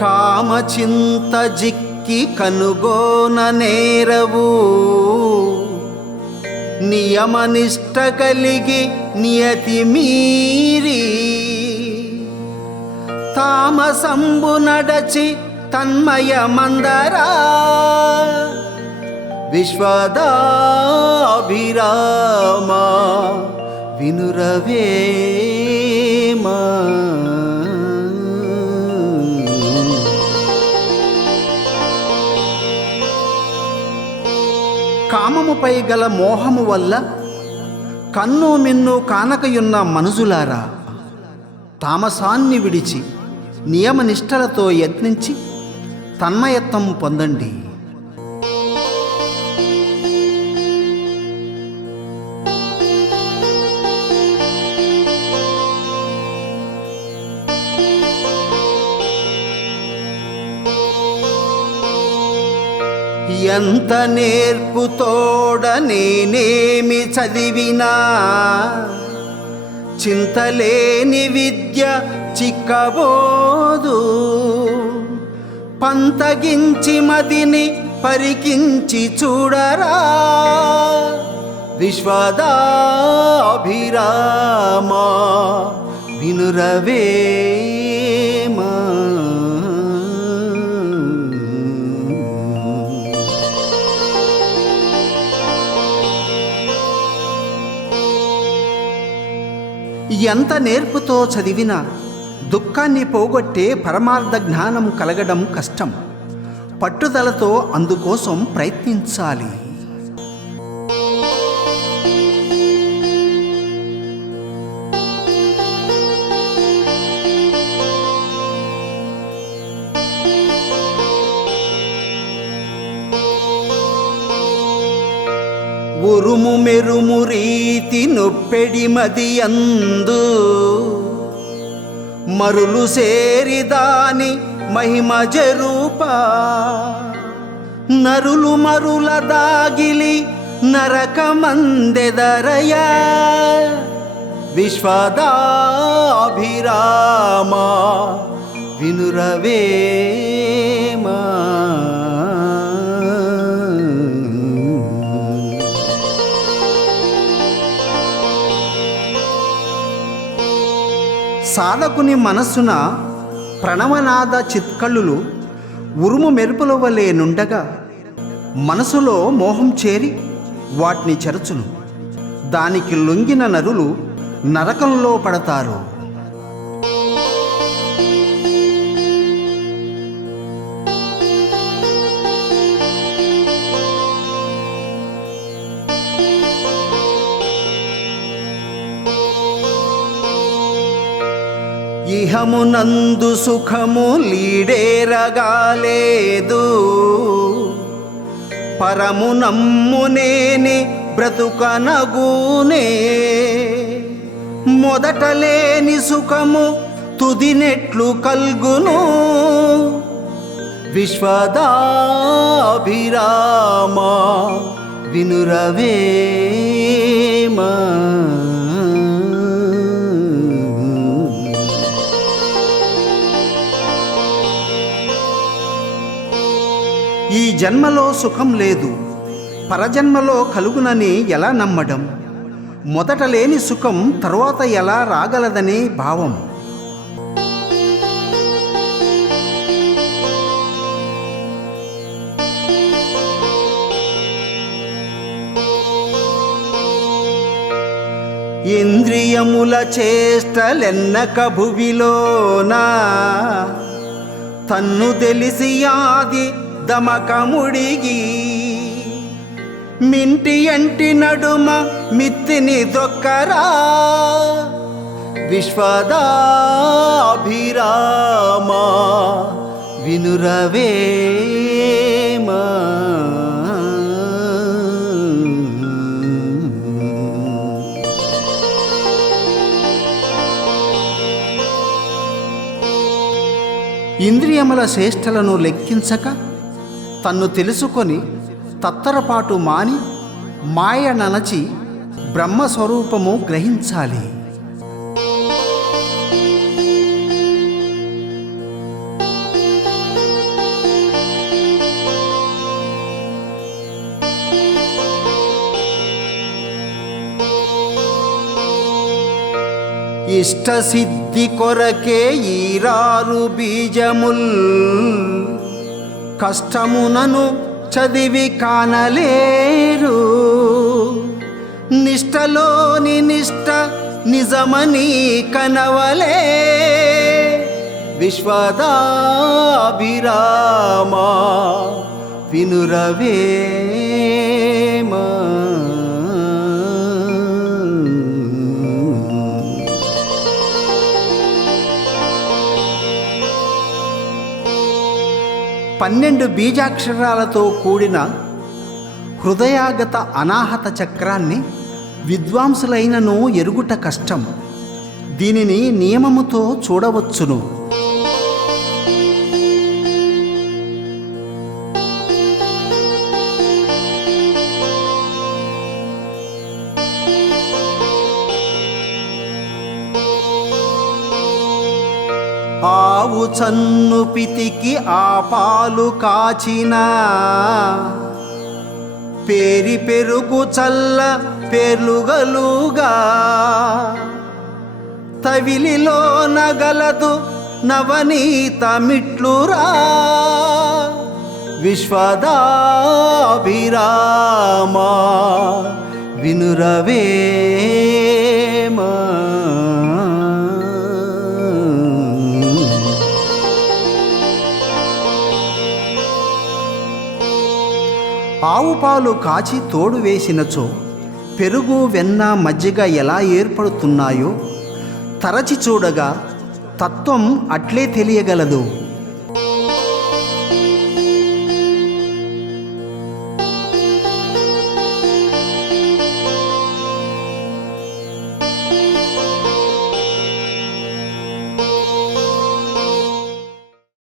కామచింత జిక్కి కనుగోన నేరవు. నియమనిష్ట కలిగి నియతి మీరి. తామసంబు నడచి తన్మయ మందరా. విశ్వదాభిరామ వినురవేమా. కామముపై గల మోహము వల్ల కన్ను మిన్ను కానకయున్న మనుజులారా తామసాన్ని విడిచి నియమనిష్టలతో యత్నించి తన్మయత్వం పొందండి. ఎంత నేర్పుతోడ నేనేమి చదివినా? చింతలేని విద్య చిక్కబోదు. పంతగించి మదిని పరికించి చూడరా? విశ్వదాభిరామా వినురవే ఎంత నేర్పుతో చదివినా దుఃఖాన్ని పోగొట్టే పరమార్థ జ్ఞానం కలగడం కష్టం. పట్టుదలతో అందుకోసం ప్రయత్నించాలి. మెరుము రీతి నొప్పెడి మదియందు మరులు సేరిదాని మహిమ జరూప. నరులు మరుల దాగిలి నరకమందెదరయ. విశ్వదాభిరామ వినురవేమా. సాధకుని మనస్సున ప్రణవనాద చిత్కళ్ళులు ఉరుము మెరుపుల వలె నుండగా మనసులో మోహం చేరి వాటిని చెరచును. దానికి లొంగిన నరులు నరకంలో పడతారు. దేహమునందు సుఖము లీడేరగాలేదు. పరము నమ్మునేని బ్రతుకనగూనే. మొదట లేని సుఖము తుదినెట్లు కల్గును. విశ్వదాభిరామ వినురవేమా. జన్మలో సుఖం లేదు పరజన్మలో కలుగునని ఎలా నమ్మడం? మొదట లేని సుఖం తరువాత ఎలా రాగలదని భావం. ఇంద్రియముల చేష్టలెన్నక భువిలోనా తన్ను తెలిసి ఆది దమకముడిగి. మింటి ఎంటి నడుమ మిత్తిని దొక్కరా. విశ్వదాభిరామ వినురవేమా ఇంద్రియముల శ్రేష్టలను లెక్కించక తన్ను తెలుసుకొని తత్తరపాటు మాని మాయ నలచి బ్రహ్మస్వరూపము గ్రహించాలి. ఇష్ట సిద్ధి కొరకే ఈరారు బీజముల్ కష్టమునను చదివి కానలేరు. నిష్టలోని నిష్ట నిజమని కనవలే. విశ్వదాభిరామా వినురవేమా. పన్నెండు బీజాక్షరాలతో కూడిన హృదయాగత అనాహత చక్రాన్ని విద్వాంసులైనను ఎరుగుట కష్టం. దీనిని నియమముతో చూడవచ్చును. ఆవు చన్ను పితికి ఆ పాలు కాచిన. పేరి పెరుగు చల్ల పేర్లుగలుగా. తవిలిలో నగలదు నవనీత మిట్లురా. విశ్వదాభిరామా వినురవేమా. ఆవు పాలు కాచి తోడు వేసినచో పెరుగు వెన్న మజ్జిగ ఎలా ఏర్పడుతున్నాయో తరచి చూడగా తత్వం అట్లే తెలియగలదు.